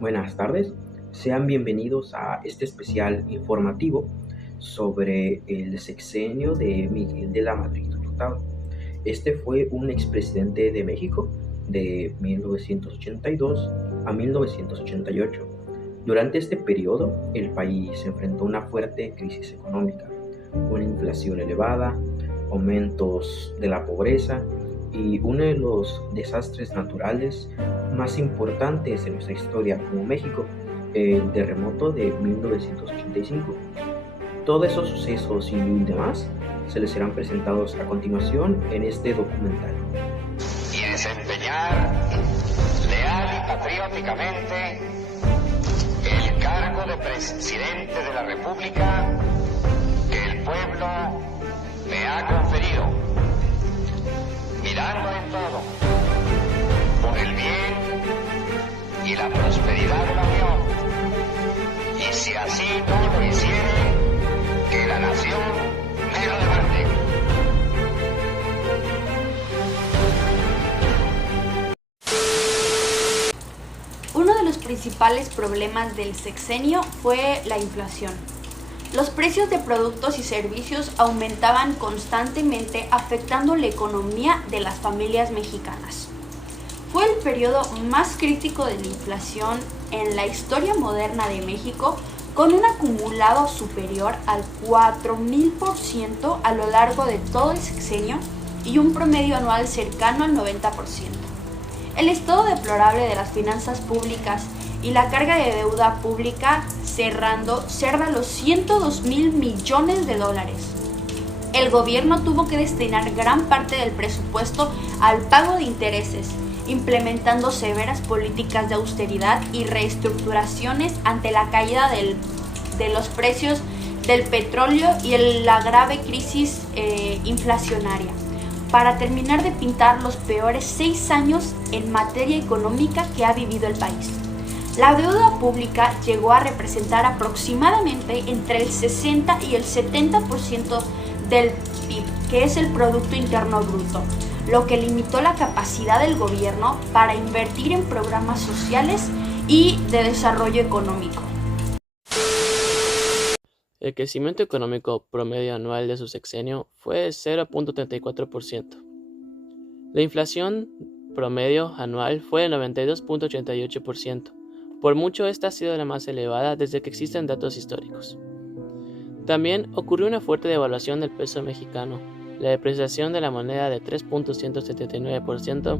Buenas tardes, sean bienvenidos a este especial informativo sobre el sexenio de Miguel de la Madrid Hurtado. Este fue un expresidente de México de 1982 a 1988. Durante este periodo, el país se enfrentó a una fuerte crisis económica, una inflación elevada, aumentos de la pobreza y uno de los desastres naturales más importantes en nuestra historia como México, el terremoto de 1985. Todos esos sucesos y demás se les serán presentados a continuación en este documental. Y desempeñar leal y patrióticamente el cargo de presidente de la República que el pueblo me ha conferido, mirando en todo por el bien y la prosperidad de la Unión, y si así no lo hiciere, que la nación me lo demande. Uno de los principales problemas del sexenio fue la inflación. Los precios de productos y servicios aumentaban constantemente, afectando la economía de las familias mexicanas. Fue el periodo más crítico de la inflación en la historia moderna de México, con un acumulado superior al 4,000% a lo largo de todo el sexenio y un promedio anual cercano al 90%. El estado deplorable de las finanzas públicas y la carga de deuda pública cerra los 102,000 millones de dólares. El gobierno tuvo que destinar gran parte del presupuesto al pago de intereses, implementando severas políticas de austeridad y reestructuraciones ante la caída de los precios del petróleo y la grave crisis inflacionaria, para terminar de pintar los peores 6 años en materia económica que ha vivido el país. La deuda pública llegó a representar aproximadamente entre el 60 y el 70% del PIB, que es el Producto Interno Bruto, lo que limitó la capacidad del gobierno para invertir en programas sociales y de desarrollo económico. El crecimiento económico promedio anual de su sexenio fue de 0,34%. La inflación promedio anual fue de 92,88%. Por mucho, esta ha sido la más elevada desde que existen datos históricos. También ocurrió una fuerte devaluación del peso mexicano. La depreciación de la moneda de 3,179%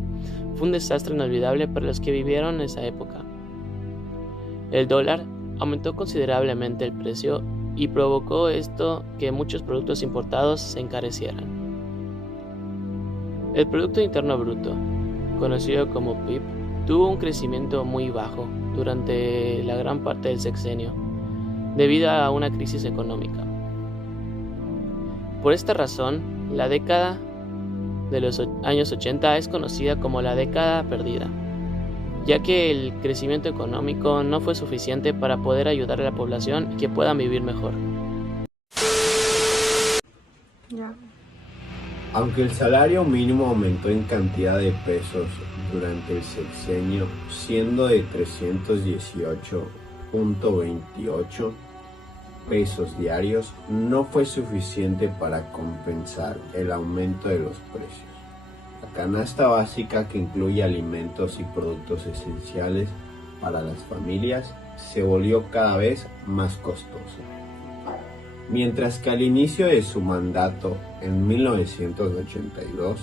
fue un desastre inolvidable para los que vivieron esa época. El dólar aumentó considerablemente el precio y provocó esto que muchos productos importados se encarecieran. El Producto Interno Bruto, conocido como PIB, tuvo un crecimiento muy bajo durante la gran parte del sexenio, debido a una crisis económica. Por esta razón, la década de los años 80 es conocida como la década perdida, ya que el crecimiento económico no fue suficiente para poder ayudar a la población y que puedan vivir mejor. Aunque el salario mínimo aumentó en cantidad de pesos durante el sexenio, siendo de 318,28 pesos diarios, no fue suficiente para compensar el aumento de los precios. La canasta básica, que incluye alimentos y productos esenciales para las familias, se volvió cada vez más costosa. Mientras que al inicio de su mandato, en 1982,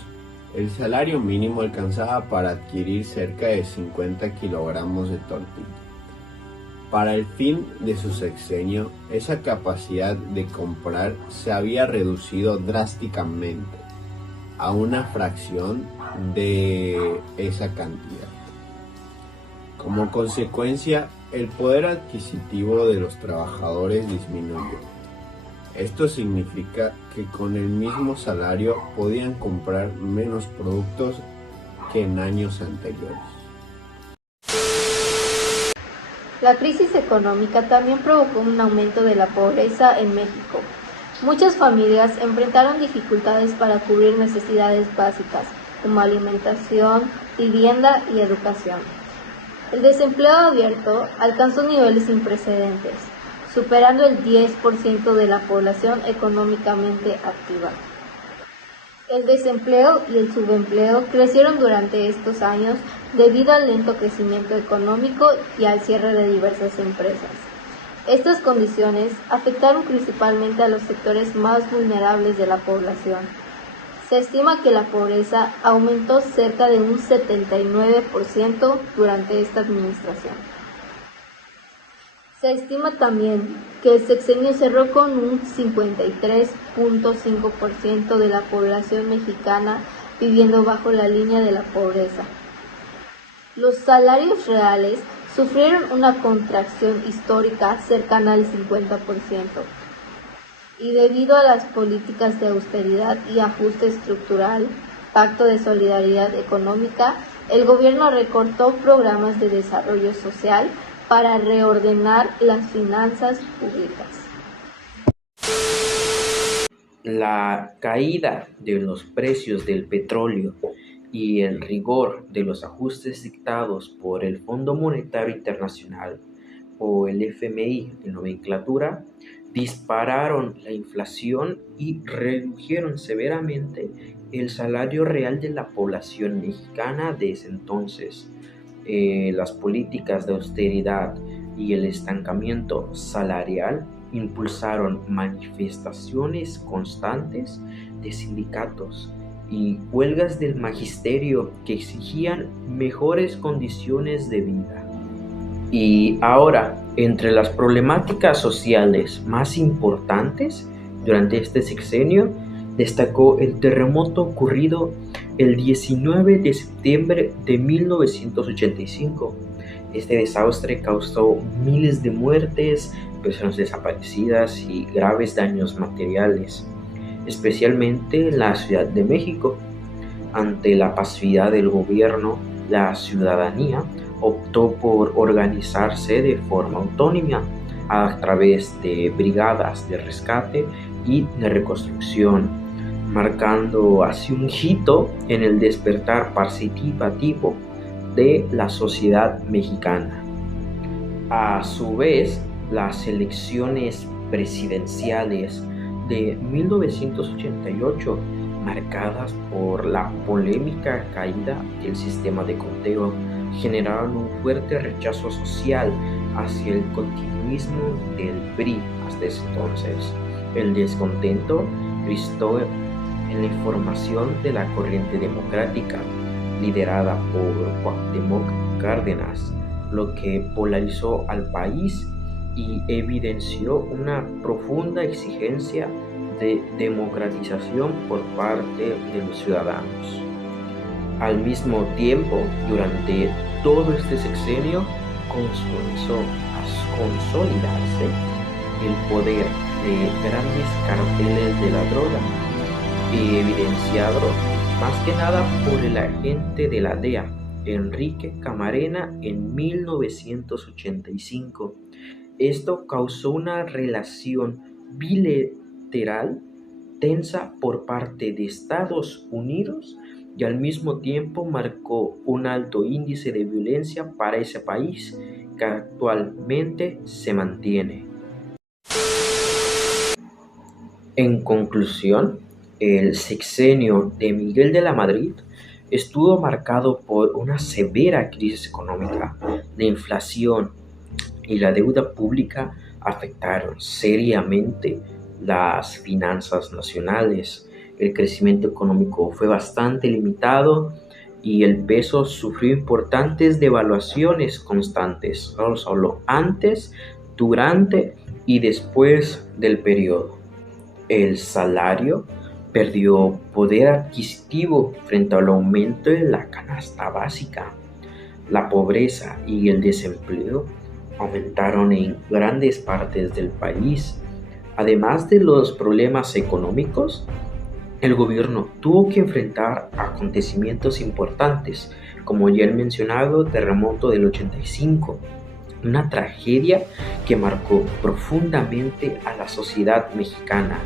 el salario mínimo alcanzaba para adquirir cerca de 50 kilogramos de tortilla. Para el fin de su sexenio, esa capacidad de comprar se había reducido drásticamente a una fracción de esa cantidad. Como consecuencia, el poder adquisitivo de los trabajadores disminuyó. Esto significa que con el mismo salario podían comprar menos productos que en años anteriores. La crisis económica también provocó un aumento de la pobreza en México. Muchas familias enfrentaron dificultades para cubrir necesidades básicas, como alimentación, vivienda y educación. El desempleo abierto alcanzó niveles sin precedentes, superando el 10% de la población económicamente activa. El desempleo y el subempleo crecieron durante estos años debido al lento crecimiento económico y al cierre de diversas empresas. Estas condiciones afectaron principalmente a los sectores más vulnerables de la población. Se estima que la pobreza aumentó cerca de un 79% durante esta administración. Se estima también que el sexenio cerró con un 53.5% de la población mexicana viviendo bajo la línea de la pobreza. Los salarios reales sufrieron una contracción histórica cercana al 50%. Y debido a las políticas de austeridad y ajuste estructural, Pacto de Solidaridad Económica, el gobierno recortó programas de desarrollo social para reordenar las finanzas públicas. La caída de los precios del petróleo y el rigor de los ajustes dictados por el Fondo Monetario Internacional o el FMI en nomenclatura dispararon la inflación y redujeron severamente el salario real de la población mexicana desde entonces. Las políticas de austeridad y el estancamiento salarial impulsaron manifestaciones constantes de sindicatos y huelgas del magisterio que exigían mejores condiciones de vida. Y ahora, entre las problemáticas sociales más importantes durante este sexenio, destacó el terremoto ocurrido el 19 de septiembre de 1985. Este desastre causó miles de muertes, personas desaparecidas y graves daños materiales, especialmente en la Ciudad de México. Ante la pasividad del gobierno, la ciudadanía optó por organizarse de forma autónoma a través de brigadas de rescate y de reconstrucción, marcando así un hito en el despertar participativo de la sociedad mexicana. A su vez, las elecciones presidenciales de 1988, marcadas por la polémica caída del sistema de conteo, generaron un fuerte rechazo social hacia el continuismo del PRI hasta ese entonces. El descontento cristó en la formación de la corriente democrática, liderada por Cuauhtémoc Cárdenas, lo que polarizó al país y evidenció una profunda exigencia de democratización por parte de los ciudadanos. Al mismo tiempo, durante todo este sexenio, comenzó a consolidarse el poder de grandes carteles de la droga, evidenciado más que nada por el agente de la DEA, Enrique Camarena, en 1985. Esto causó una relación bilateral tensa por parte de Estados Unidos y al mismo tiempo marcó un alto índice de violencia para ese país que actualmente se mantiene. En conclusión, el sexenio de Miguel de la Madrid estuvo marcado por una severa crisis económica. La inflación y la deuda pública afectaron seriamente las finanzas nacionales. El crecimiento económico fue bastante limitado y el peso sufrió importantes devaluaciones constantes, no solo antes, durante y después del periodo. El salario perdió poder adquisitivo frente al aumento de la canasta básica. La pobreza y el desempleo aumentaron en grandes partes del país. Además de los problemas económicos, el gobierno tuvo que enfrentar acontecimientos importantes, como ya he mencionado, el terremoto del 85, una tragedia que marcó profundamente a la sociedad mexicana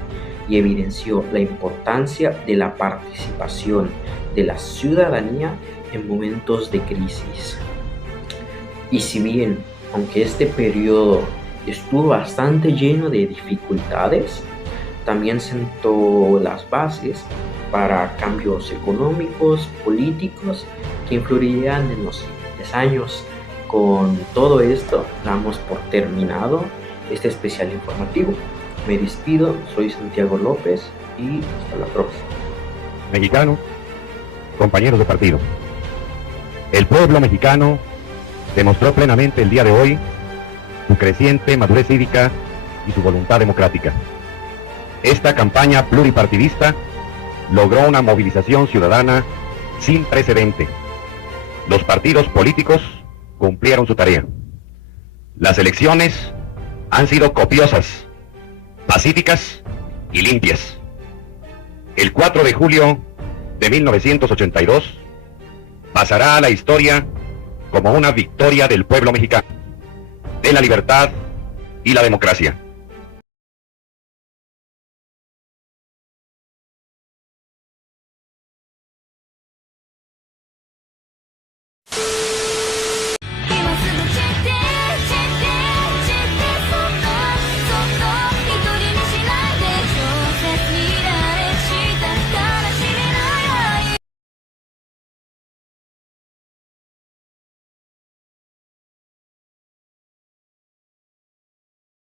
y evidenció la importancia de la participación de la ciudadanía en momentos de crisis. Y si bien, aunque este periodo estuvo bastante lleno de dificultades, también sentó las bases para cambios económicos, políticos, que influirían en los siguientes años. Con todo esto, damos por terminado este especial informativo. Me despido, soy Santiago López y hasta la próxima. Mexicanos, compañeros de partido, el pueblo mexicano demostró plenamente el día de hoy su creciente madurez cívica y su voluntad democrática. Esta campaña pluripartidista logró una movilización ciudadana sin precedente. Los partidos políticos cumplieron su tarea. Las elecciones han sido copiosas, pacíficas y limpias. El 4 de julio de 1982 pasará a la historia como una victoria del pueblo mexicano, de la libertad y la democracia.